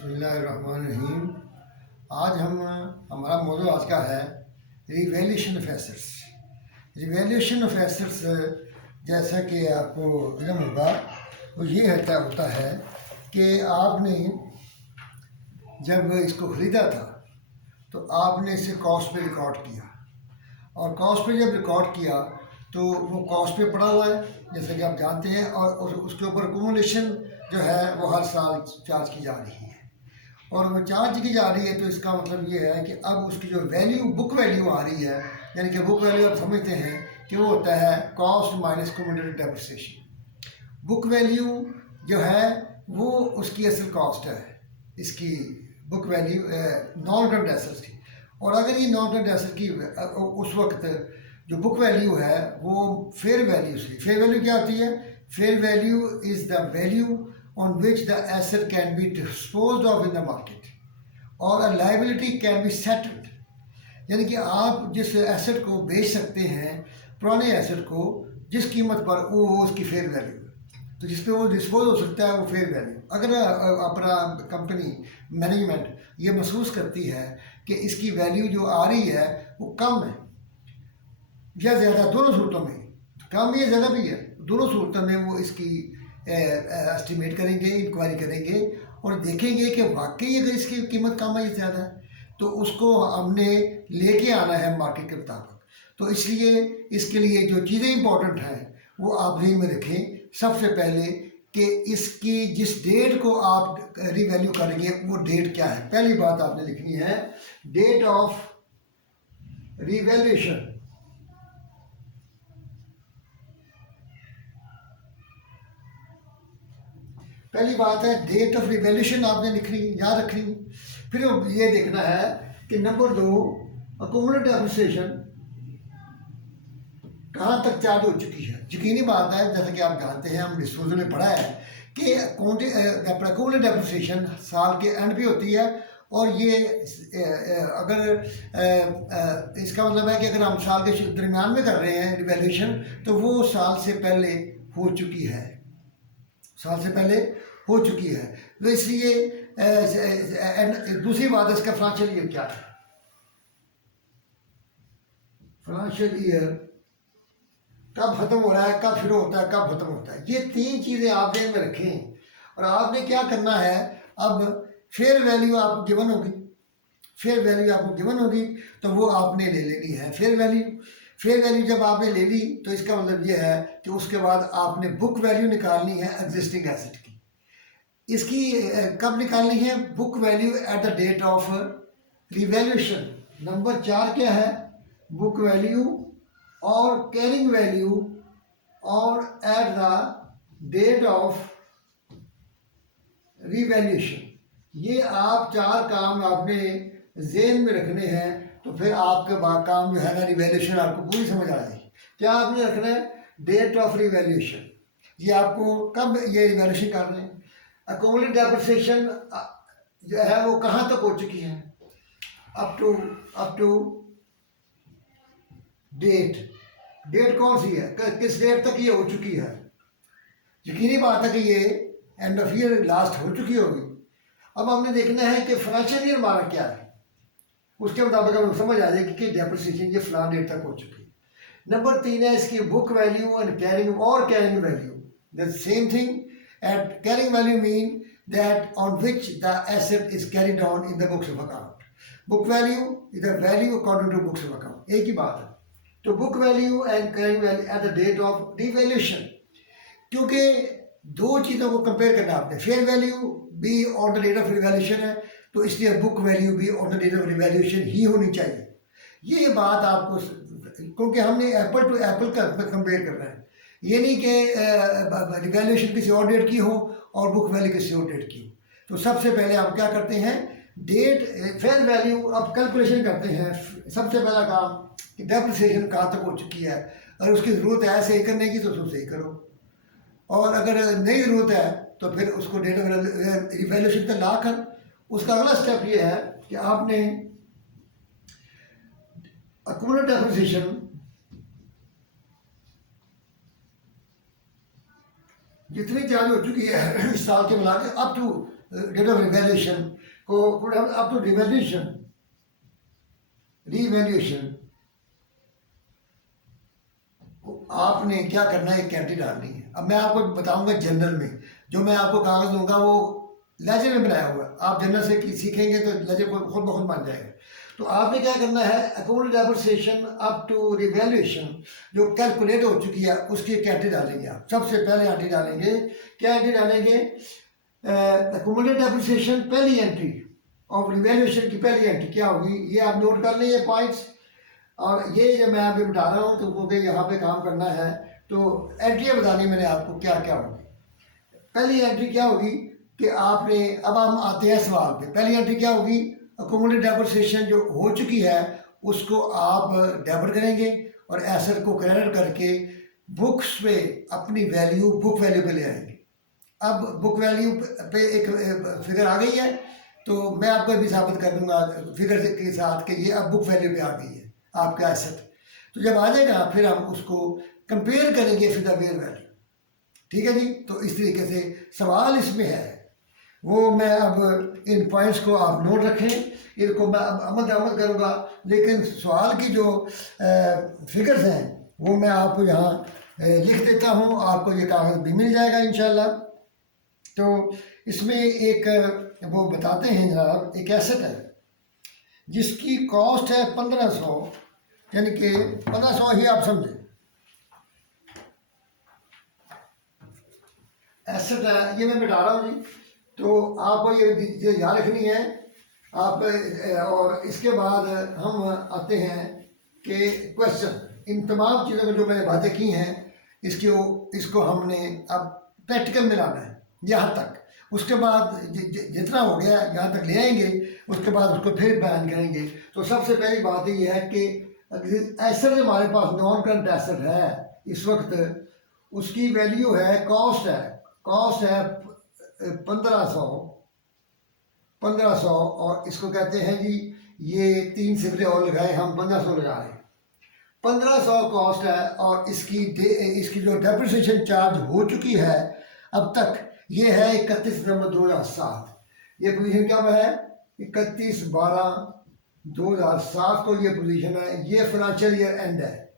बिस्मिल्लाहिर्रहमानिर्रहीम। आज हमारा मौजूद आज का है revaluation of assets. Revaluation of assets जैसा कि आपको इल्म होगा वो ये होता है कि आपने जब इसको ख़रीदा था तो आपने इसे कॉस्ट पे रिकॉर्ड किया, और कॉस्ट पे जब रिकॉर्ड किया तो वो कॉस्ट पे पड़ा हुआ है जैसा कि आप जानते हैं, और उसके ऊपर अकोमोडेशन जो है वो हर साल चार्ज की जा रही है, और वो चार्ज की जा रही है। तो इसका मतलब ये है कि अब उसकी जो वैल्यू बुक वैल्यू आ रही है, यानी कि बुक वैल्यू आप समझते हैं कि वो होता है cost minus accommodated depreciation. Book value जो है वो उसकी असल कॉस्ट है, इसकी book value non current assets की। और अगर ये नॉन करंट एसेट की उस वक्त जो बुक वैल्यू है वो फेयर वैल्यू से, फेयर वैल्यू क्या होती है? Fair value is the value on which the asset can be disposed of in the market और a liability can be settled. यानी कि आप जिस एसेट को बेच सकते हैं, पुराने एसेट को, जिस कीमत पर वो उसकी फेयर वैल्यू है, तो जिस पे वो डिस्पोज हो सकता है वो फेयर वैल्यू। अगर अपना कंपनी मैनेजमेंट ये महसूस करती है कि इसकी वैल्यू जो आ रही है वो कम है या ज़्यादा, दोनों सूरतों में, कम या ज़्यादा भी है, दोनों सूरतों में वो इसकी एस्टिमेट करेंगे, इंक्वायरी करेंगे और देखेंगे कि वाकई अगर इसकी कीमत कम है या ज़्यादा है, तो उसको हमने लेके आना है मार्केट के मुताबिक। तो इसलिए इसके लिए जो चीज़ें इंपॉर्टेंट हैं वो आप ध्यान में रखें। सबसे पहले कि इसकी जिस डेट को आप रिवैल्यू करेंगे वो डेट क्या है। पहली बात आपने लिखनी है डेट ऑफ रिवैल्यूएशन। पहली बात है डेट ऑफ रिवैल्यूएशन आपने लिखनी, याद रखनी। फिर ये देखना है कि नंबर 2 अकोमोडेटेड डेप्रिसिएशन कहाँ तक चार्ज हो चुकी है। यकीनी बात है, जैसा कि आप जानते हैं, हम डिस्पोजल में पढ़ा है कि अकोमोडेटेड डेप्रिसिएशन साल के एंड पे होती है, और ये अगर इसका मतलब है कि अगर हम साल के दरमियान में कर रहे हैं रिवैल्यूएशन तो वो साल से पहले हो चुकी है, साल से पहले हो चुकी है। तो इसलिए दूसरी बात है इसका फाइनेंशियल ईयर क्या है। फाइनेंशियल ईयर कब खत्म हो रहा है, कब शुरू होता है, कब खत्म होता है, ये 3 चीज़ें आप ध्यान में रखें। और आपने क्या करना है, अब फेयर वैल्यू आपको गिवन होगी, फेयर वैल्यू आपको गिवन होगी तो वो आपने ले लेनी है फेयर वैल्यू। फेयर वैल्यू जब आपने ले ली तो इसका मतलब ये है कि उसके बाद आपने बुक वैल्यू निकालनी है एग्जिस्टिंग एसेट की। इसकी कब निकालनी है? Book value at the date of revaluation. Number 4 क्या है? बुक वैल्यू और कैरिंग वैल्यू और at the date of revaluation. ये आप 4 काम आपने ज़हन में रखने हैं, तो फिर आपके काम जो है ना रिवैल्यूएशन आपको पूरी समझ आ जाएगी। क्या आपने रखना है? Date of revaluation. ये आपको कब ये रिवैल्यूएशन कर रहे हैं। अकोमोडेटेड डेप्रिसिएशन जो है वो कहाँ तक हो चुकी है? Up to date. डेट कौन सी है, किस डेट तक ये हो चुकी है? यकीनी बात है कि ये एंड ऑफ ईयर लास्ट हो चुकी होगी। अब हमने देखना है कि फाइनेंशियल ईयर हमारा क्या है, उसके मुताबिक हमें समझ आ जाएगी कि डेप्रिसिएशन ये फलान डेट तक हो चुकी है। नंबर 3 है इसकी book value and carrying value. The same thing at carrying value mean that on which the asset is carried on in the books of account. Book value is the value according to books of account, एक ही बात है। तो book value and carrying value at the date of revaluation, क्योंकि 2 चीज़ों को compare करना आपने। फेयर वैल्यू भी on the date of revaluation है, तो इसलिए बुक वैल्यू भी on the date of revaluation ही होनी चाहिए। ये बात आपको, क्योंकि हमने एप्पल टू एप्पल का कंपेयर करना है, ये नहीं कि रिवैल्यूएशन किसी और डेट की हो और बुक वैल्यू किसी और डेट की हो। तो सबसे पहले आप क्या करते हैं, डेट फेयर वैल्यू अब कैलकुलेशन करते हैं। सबसे पहला काम कि डेप्रिसिएशन कहाँ तक हो चुकी है, अगर उसकी ज़रूरत है सही करने की तो उसको सही करो, और अगर नहीं ज़रूरत है तो फिर उसको डेट ऑफ रिवैल्यूएशन तक ला कर उसका अगला स्टेप ये है कि आपने अकोमोडेटेड डेप्रिसिएशन जितनी चार्ज हो चुकी है इस साल के मिला के up to date of revaluation को अप टू रिवैल्यूएशन रीवैल्यूएशन आपने क्या करना है, एक एंट्री डालनी है। अब मैं आपको बताऊंगा जनरल में, जो मैं आपको कागज़ दूंगा वो लेजर में बनाया हुआ है, आप जनरल से सीखेंगे तो लेजर खुद ब खुद बन जाएगा। तो आपने क्या करना है, account depreciation up to revaluation जो कैलकुलेट हो चुकी है उसकी एक एंट्री डालेंगे। आप सबसे पहले एंट्री डालेंगे, क्या एंट्री डालेंगे, अकाउंट डेप्रिसिएशन पहली एंट्री ऑफ रिवैल्यूएशन की पहली एंट्री क्या होगी, ये आप नोट कर लें पॉइंट्स। और ये जब मैं अभी बता रहा हूँ तो क्योंकि यहाँ पे काम करना है तो एंट्रियाँ बतानी मैंने आपको क्या क्या होगी। पहली एंट्री क्या होगी कि आपने, अब हम आते हैं सवाल पे, पहली एंट्री क्या होगी, अकोमोडेट डेप्रिसिएशन जो हो चुकी है उसको आप डेबिट करेंगे और एसेट को क्रेडिट करके बुक्स पे अपनी वैल्यू बुक वैल्यू पे ले आएंगे। अब बुक वैल्यू पे एक फिगर आ गई है तो मैं आपको भी साबित कर दूंगा फिगर के साथ कि ये अब बुक वैल्यू पे आ गई है आपका एसेट। तो जब आ जाएगा फिर हम उसको कंपेयर करेंगे विद द फेयर वैल्यू। ठीक है जी, तो इस तरीके से सवाल इसमें है वो मैं अब इन पॉइंट्स को आप नोट रखें, इनको मैं अब अमल करूँगा, लेकिन सवाल की जो फिगर्स हैं वो मैं आपको यहाँ लिख देता हूँ, आपको ये कागज़ भी मिल जाएगा इंशाल्लाह। तो इसमें एक वो बताते हैं जनाब, एक एसेट है जिसकी कॉस्ट है 1500, यानी कि 1500 ही आप समझें एसेट है, ये मैं बता रहा हूँ जी। तो आपको ये याद रखनी है आप। और इसके बाद हम आते हैं कि क्वेश्चन, इन तमाम चीज़ों को जो मैंने बातें की हैं इसको हमने अब प्रैक्टिकल में लाना है यहाँ तक। उसके बाद जितना हो गया यहाँ तक ले आएंगे, उसके बाद उसको फिर बयान करेंगे। तो सबसे पहली बात ये है कि एसेट जो हमारे पास नॉन करंट एसेट है इस वक्त, उसकी वैल्यू है, कॉस्ट है 1500 और इसको कहते हैं जी, ये 3 सिफरे और लगाए हम 1500 लगा रहे हैं। 1500 कॉस्ट है और इसकी जो डेप्रिसिएशन चार्ज हो चुकी है अब तक ये है 31 नवंबर 2007। ये पोजीशन क्या है, 31/12/2007 को ये पोजीशन है। ये फाइनेंशियल ईयर एंड है,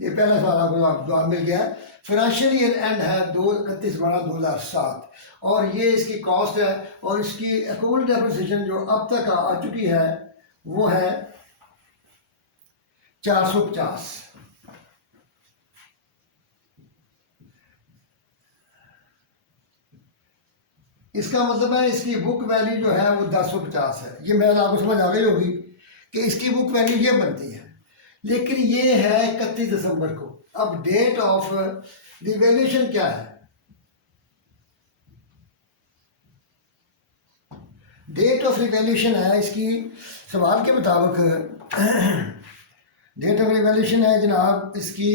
ये पहला सवाल आपको जवाब मिल गया। फाइनेंशियल ईयर एंड है 31/12/2007 और ये इसकी कॉस्ट है और इसकी अकाउंट डेप्रिसिएशन जो अब तक आ चुकी है वो है 450। इसका मतलब है इसकी बुक वैल्यू जो है वो 1050 है। ये मैं आपको समझ आ गई होगी कि इसकी बुक वैल्यू ये बनती है, लेकिन ये है 31 दिसंबर को। अब डेट ऑफ रिवैल्यूएशन क्या है, डेट ऑफ रिवैल्यूएशन है इसकी सवाल के मुताबिक डेट ऑफ रिवैल्यूएशन है जनाब इसकी,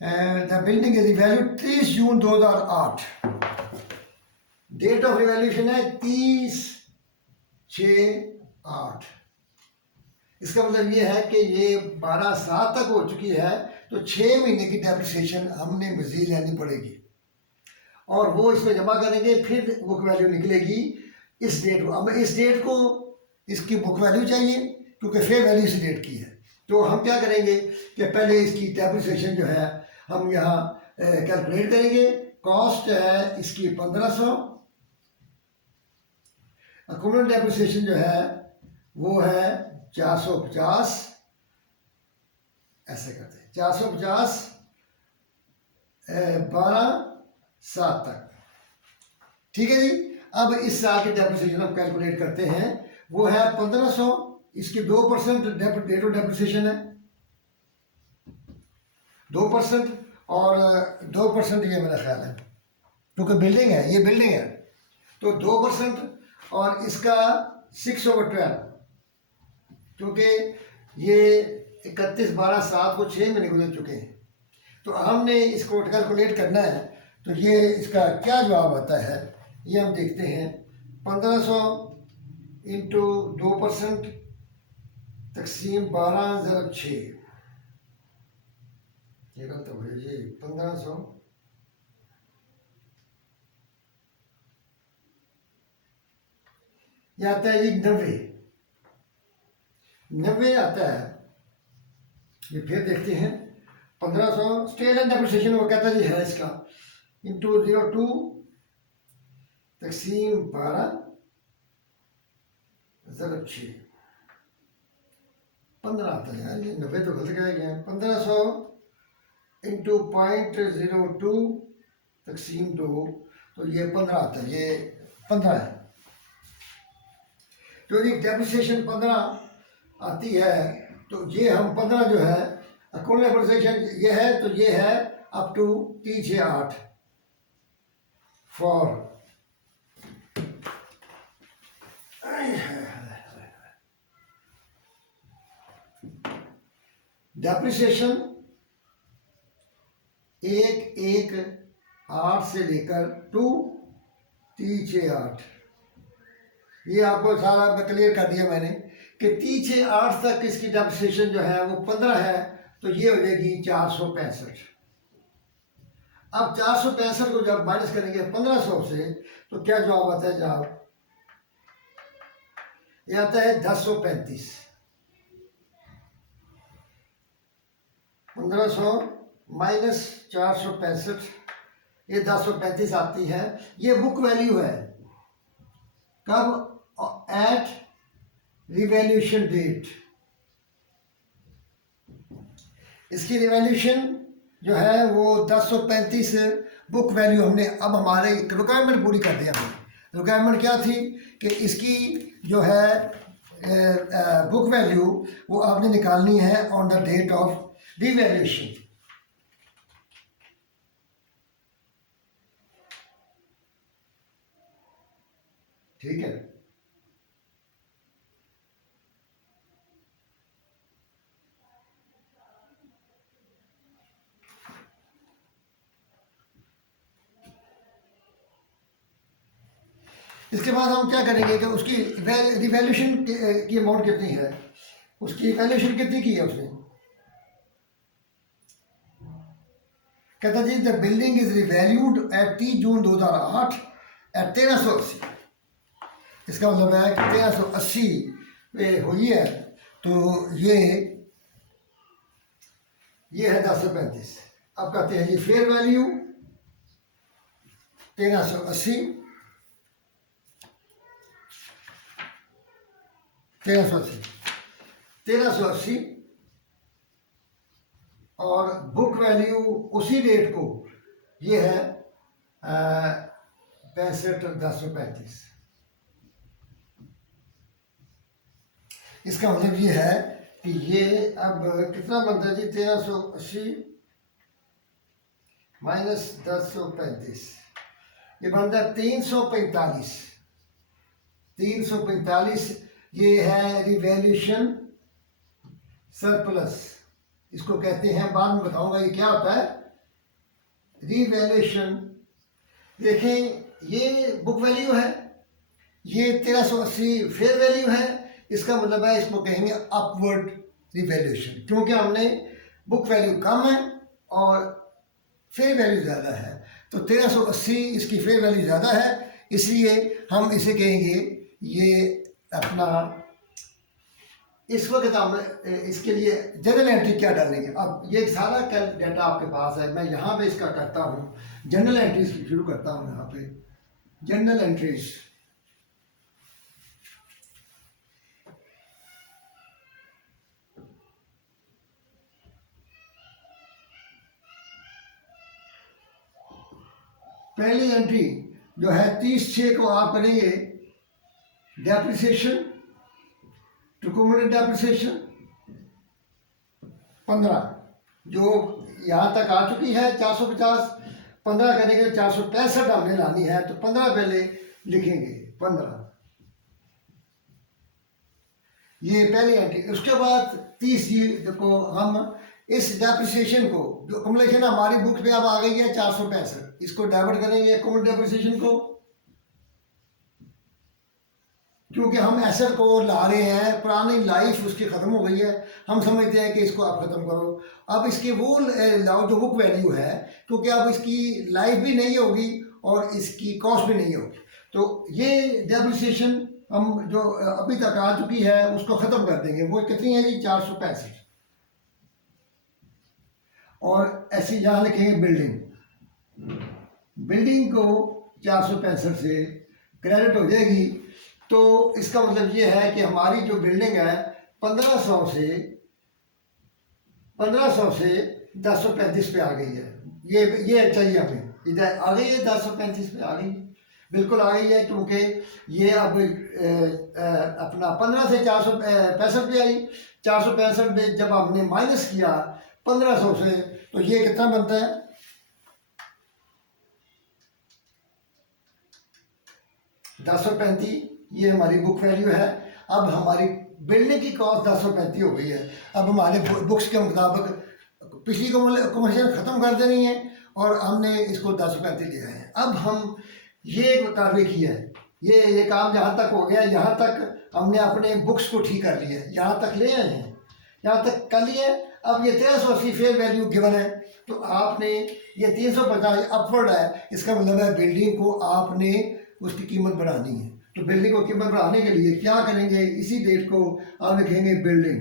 the building is value 30 June 2008। Date of revaluation है 30/6/8। इसका मतलब ये है कि ये 12/7 तक हो चुकी है, तो 6 महीने की डेप्रिसिएशन हमने मजीद लेनी पड़ेगी और वो इसमें जमा करेंगे, फिर बुक वैल्यू निकलेगी इस डेट को। अब इस डेट को इसकी बुक वैल्यू चाहिए क्योंकि फेयर वैल्यू इस डेट की है। तो हम क्या करेंगे कि पहले इसकी डेप्रिसिएशन जो है हम यहाँ कैलकुलेट करेंगे। कॉस्ट है इसकी 1500, अकाउंट डेप्रिसिएशन जो है वो है 450। ऐसे करते हैं 450 12/7 तक। ठीक है जी। अब इस साल की डेप्रिसिएशन हम कैलकुलेट करते हैं, वो है 1500, इसकी 2% डेट ऑफ डेप्रिसिएशन है 2%, और 2% ये मेरा ख्याल है क्योंकि बिल्डिंग है, ये बिल्डिंग है तो 2%, और इसका 6/12 क्योंकि ये 31/12/7 को 6 महीने गुजर चुके हैं। तो हमने इसको कैलकुलेट करना है, तो ये इसका क्या जवाब आता है ये हम देखते हैं। 1500 इंटू 2% तकसीम 12/6, ये गलत हो गया जी। 1500 ये आता है जी 90, 90 आता है। ये फिर देखते हैं 1500 स्टेल एंड डेप्रिसिएशन वो कहता जी है इसका इंटू 02 तकसीम 12 ज़रब 6, 15 आता है यार, ये 90 तो गलत कह गया। 1500 इंटू 0.02 तकसीम 2, तो ये 15 आता है, ये 15 है। तो ये डेप्रिसिएशन 15 आती है, तो ये हम 15 जो है अकाउंट डेप्रिसिएशन ये है, तो ये है अप टू 368 फॉर डेप्रिसिएशन 118 से लेकर 368। ये आपको सारा क्लियर कर दिया मैंने कि 368 तक इसकी डेप्रिसिएशन जो है वो 15 है, तो ये हो जाएगी 465। अब 465 को जब माइनस करेंगे 1500 से, तो क्या जवाब आता है जनाब? ये आता है 1035। 1500 माइनस 465, ये 1035 आती है। ये बुक वैल्यू है कब? At revaluation date. इसकी रिवैल्यूएशन जो है वो 1035 बुक वैल्यू हमने, अब हमारे रिक्वायरमेंट पूरी कर दिया हमने। रिक्वायरमेंट क्या थी कि इसकी जो है बुक वैल्यू वो आपने निकालनी है on the date of revaluation. ठीक है, इसके बाद हम क्या करेंगे कि उसकी रिवैल्यूएशन की अमाउंट कितनी है, उसकी वैल्यूएशन कितनी की है उसने। कहता जी the building is revalued at 30 June 2008 at 1380। इसका मतलब है कि 1380 पे हुई है, तो ये है 1035। अब कहते हैं जी फेयर वैल्यू 1380, 1380 और बुक वैल्यू उसी रेट को, ये है 65,1035। इसका मतलब ये है कि ये अब कितना बनता है जी? 1380 माइनस 1035, ये बनता है 345। 345 ये है रिवैल्यूएशन सरप्लस, इसको कहते हैं, बाद में बताऊंगा ये क्या होता है रिवैल्यूएशन। देखें ये बुक वैल्यू है, ये 1380 फेयर वैल्यू है। इसका मतलब है इसको कहेंगे अपवर्ड रिवैल्यूएशन, क्योंकि हमने बुक वैल्यू कम है और फेयर वैल्यू ज़्यादा है, तो 1380 इसकी फेयर वैल्यू ज़्यादा है, इसलिए हम इसे कहेंगे ये अपना। इस वक्त हम इसके लिए जनरल एंट्री क्या डालेंगे? अब ये सारा डाटा आपके पास है, मैं यहाँ पे इसका करता हूँ जनरल एंट्रीज शुरू करता हूँ। यहाँ पे जनरल एंट्रीज, पहली एंट्री जो है 30/6 को आप करेंगे डेप्रिसिएशन टू कम्युलेटिव डेप्रिसिएशन 15, जो यहाँ तक आ चुकी है 450, 15 करेंगे तो 465 हमने लानी है, तो 15 पहले लिखेंगे 15, ये पहली एंट्री। उसके बाद 30 को हम इस डेप्रिसिएशन को, जो अकोमोडेशन हमारी बुक पे अब आ गई है 465, इसको डाइवर्ट करेंगे अकोमोडेट डेप्रिसिएशन को, क्योंकि हम एसेट को ला रहे हैं, पुरानी लाइफ उसकी ख़त्म हो गई है, हम समझते हैं कि इसको आप ख़त्म करो। अब इसकी वो लाओ जो बुक वैल्यू है, क्योंकि अब इसकी लाइफ भी नहीं होगी और इसकी कॉस्ट भी नहीं होगी, तो ये डेप्रिसिएशन हम जो अभी तक आ चुकी है उसको ख़त्म कर देंगे। वो कितनी है जी? 465। और ऐसे यहाँ लिखेंगे बिल्डिंग। बिल्डिंग को 465 से क्रेडिट हो जाएगी। तो इसका मतलब ये है कि हमारी जो बिल्डिंग है 1500 से 1035 पे आ गई है। ये चाहिए हमें, इधर आ गई है 1035 पे आ गई, बिल्कुल आ गई है, क्योंकि ये अब अपना 15 से 465 पे आई। 465 में जब हमने माइनस किया 1500 से, तो ये कितना बनता है? 1035। ये हमारी बुक वैल्यू है। अब हमारी बिल्डिंग की कॉस्ट 1035 हो गई है। अब हमारे बुक्स के मुताबिक पिछली कमर्शियल ख़त्म कर देनी है और हमने इसको 1035 लिया है। अब हम ये कार्रवाई की है, ये काम जहाँ तक हो गया, यहाँ तक हमने अपने बुक्स को ठीक कर लिया है, यहाँ तक ले आए हैं, यहाँ तक कर लिए। अब ये 1380 फेयर वैल्यू गिवन है, तो आपने ये 350 अपवर्ड है, इसका मतलब है बिल्डिंग को आपने उसकी कीमत बढ़ानी है। तो बिल्डिंग को कीमत बढ़ाने के लिए क्या करेंगे? इसी डेट को आप लिखेंगे बिल्डिंग।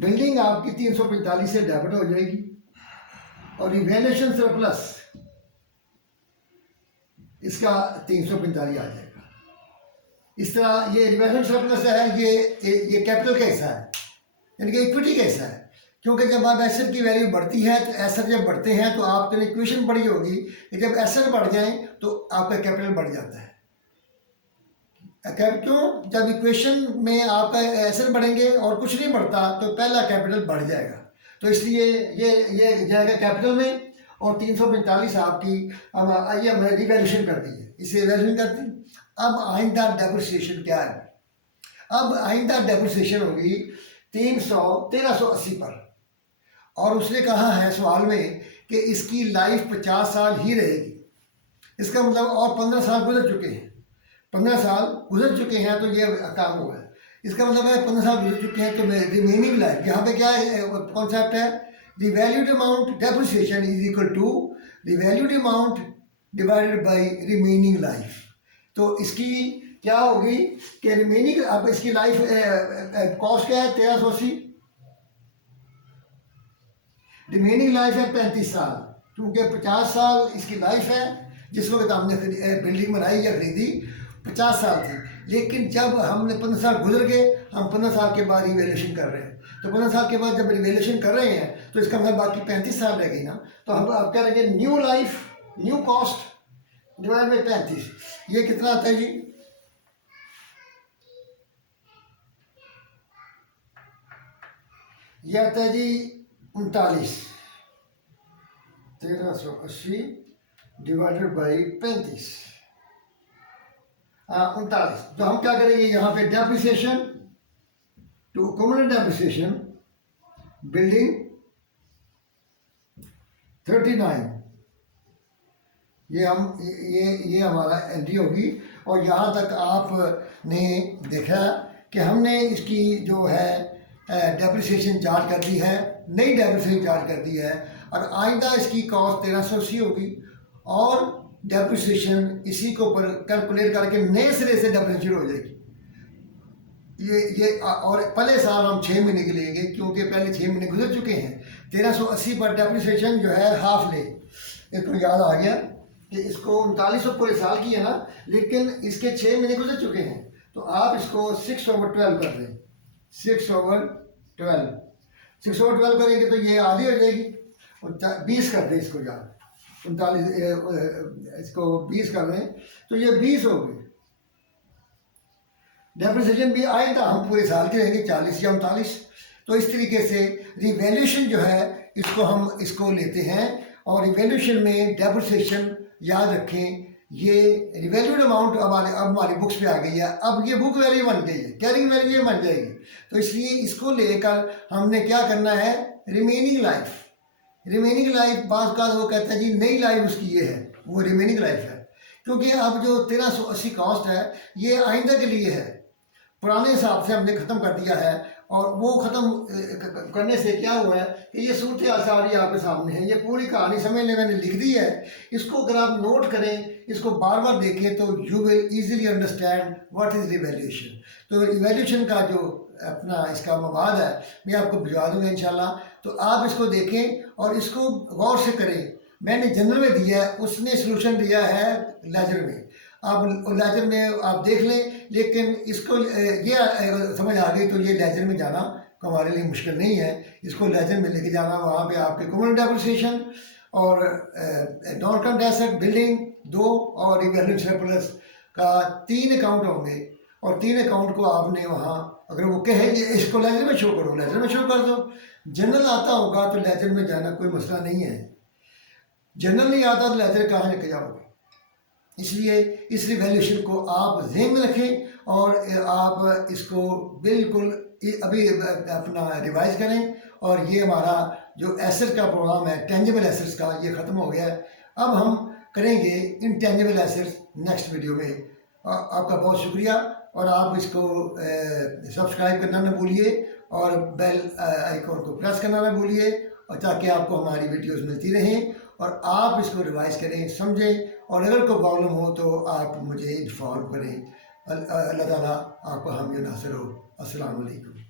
बिल्डिंग आपकी 345 से डेबिट हो जाएगी और रिवैल्यूएशन सरप्लस इसका 345 आ जाएगा। इस तरह ये रिवैल्यूएशन सरप्लस है, ये कैपिटल का हिस्सा है, यानी कि इक्विटी का हिस्सा है। क्योंकि जब आप एसेट की वैल्यू बढ़ती है तो एसेट जब बढ़ते हैं तो आपके इक्वेशन बढ़ी होगी कि जब एसेट बढ़ जाए तो आपका कैपिटल बढ़ जाता है। क्यों? जब इक्वेशन में आपका एसेट बढ़ेंगे और कुछ नहीं बढ़ता तो पहला कैपिटल बढ़ जाएगा। तो इसलिए ये जाएगा कैपिटल में और 345 आपकी। अब आइए हमने रिवैल्यूएशन कर दी है, इसे रिवैल्यूएशन कर दी। अब आइंदा डेप्रिसिएशन क्या है? अब आइंदा डेप्रिसिएशन होगी 1380 पर, और उसने कहा है सवाल में कि इसकी लाइफ 50 साल ही रहेगी। इसका मतलब और 15 साल गुजर चुके हैं, 15 साल गुजर चुके हैं, तो ये काम हुआ है। इसका मतलब है 15 साल गुजर चुके हैं तो रिमेनिंग लाइफ, यहाँ पे क्या कॉन्सेप्ट है? The valued amount depreciation is equal to the valued amount divided by remaining life. तो इसकी क्या होगी कि रिमेनिंग, अब इसकी लाइफ कॉस्ट क्या है? 1380। रिमेनिंग लाइफ है 35 साल, क्योंकि 50 साल इसकी लाइफ है। जिस वक्त हमने बिल्डिंग बनाई या खरीदी 50 साल थी, लेकिन जब हमने 15 साल गुजर गए, हम 15 साल के बाद रिवैल्यूएशन कर रहे हैं। तो 15 साल के बाद जब रिवैल्यूएशन कर रहे हैं तो इसका मतलब बाकी 35 साल रह गई ना। तो हम आप क्या करेंगे? New life, new cost divide by 35। ये कितना आता है जी? ये आता है जी 39। 1380 डिवाइडेड बाई 35, 39। तो हम क्या करेंगे यहाँ पे? Depreciation to common depreciation building 39, ये हमारा एंट्री होगी। और यहाँ तक आपने देखा कि हमने इसकी जो है डेप्रिसिएशन चार्ज कर दी है, नई डेप्रिसिएशन चार्ज कर दी है, और आइंदा इसकी कॉस्ट 1380 होगी और डेप्रिसिएशन इसी को पर कैलकुलेट करके नए सिरे से डेप्रिसिएशन हो जाएगी। ये और पहले साल हम 6 महीने के लेंगे, क्योंकि पहले 6 महीने गुजर चुके हैं। 1380 पर डेप्रिसिएशन जो है हाफ ले, इसको याद आ गया कि इसको 3900 पूरे साल की है ना, लेकिन इसके 6 महीने गुजर चुके हैं। तो आप इसको 6/12 कर दें। 6/12 6/12 करेंगे तो ये आधी हो जाएगी। 20 कर दें इसको, यार 39 इसको 20 कर दें तो ये 20 हो गई। डेप्रिसिएशन भी आएगा, हम पूरे साल के रहेंगे 40 या 39। तो इस तरीके से रिवैल्यूएशन जो है इसको लेते हैं, और रिवैल्यूएशन में डेप्रिसिएशन याद रखें, ये रिवैल्यूड अमाउंट अब हमारी बुक्स पे आ गई है। अब ये बुक वैल्यू बन गई है, कैरिंग वैल्यू बन जाएगी। तो इसलिए इसको लेकर हमने क्या करना है? Remaining life. रिमेनिंग लाइफ बात का वो कहता है जी नई लाइफ उसकी ये है, वो रिमेनिंग लाइफ है। क्योंकि अब जो 1380 कॉस्ट है ये आइंदा के लिए है, पुराने हिसाब से हमने ख़त्म कर दिया है और वो ख़त्म करने से क्या हुआ है कि ये सूरत सारी आपके सामने है। ये पूरी कहानी समझने मैंने लिख दी है। इसको अगर आप नोट करें, इसको बार बार देखें तो you will easily understand what is revaluation. तो रिवैल्यूएशन का जो अपना इसका मवाद है मैं आपको भिजवा दूँगा इंशाल्लाह। तो आप इसको देखें और इसको गौर से करें। मैंने जनरल में दिया है, उसने सलूशन दिया है लेजर में। आप लेजर में आप देख लें, लेकिन इसको ये समझ आ गई तो ये लेजर में जाना हमारे लिए मुश्किल नहीं है। इसको लेजर में लेके जाना, वहाँ पे आपके कॉमन डेप्रिसिएशन और नॉन करंट एसेट बिल्डिंग 2 और रिवैल्यूएशन सरप्लस का 3 अकाउंट होंगे। और 3 अकाउंट को आपने वहाँ अगर वो कहे ये इसको लेजर में शो करो, लेजर में शो कर दो। जनरल आता होगा तो लेजर में जाना कोई मसला नहीं है। जनरल नहीं आता तो लेजर कहाँ लेके जाओगे? इसलिए इस रिवैल्यूएशन को आप ज़हन में रखें और आप इसको बिल्कुल अभी अपना रिवाइज करें। और ये हमारा जो एसेट का प्रोग्राम है टेंजिबल एसेट्स का, ये ख़त्म हो गया है। अब हम करेंगे इनटेंजिबल एसेट्स नेक्स्ट वीडियो में। आपका बहुत शुक्रिया और आप इसको सब्सक्राइब करना ना भूलिए और बेल आइकॉन को प्रेस करना ना भूलिए, और ताकि आपको हमारी वीडियोस मिलती रहें और आप इसको रिवाइज करें, समझें। और अगर कोई प्रॉब्लम हो तो आप मुझे इन्फॉर्म करें। अल्लाह ताला आपको हामी नासिर हो। अस्सलाम वालेकुम।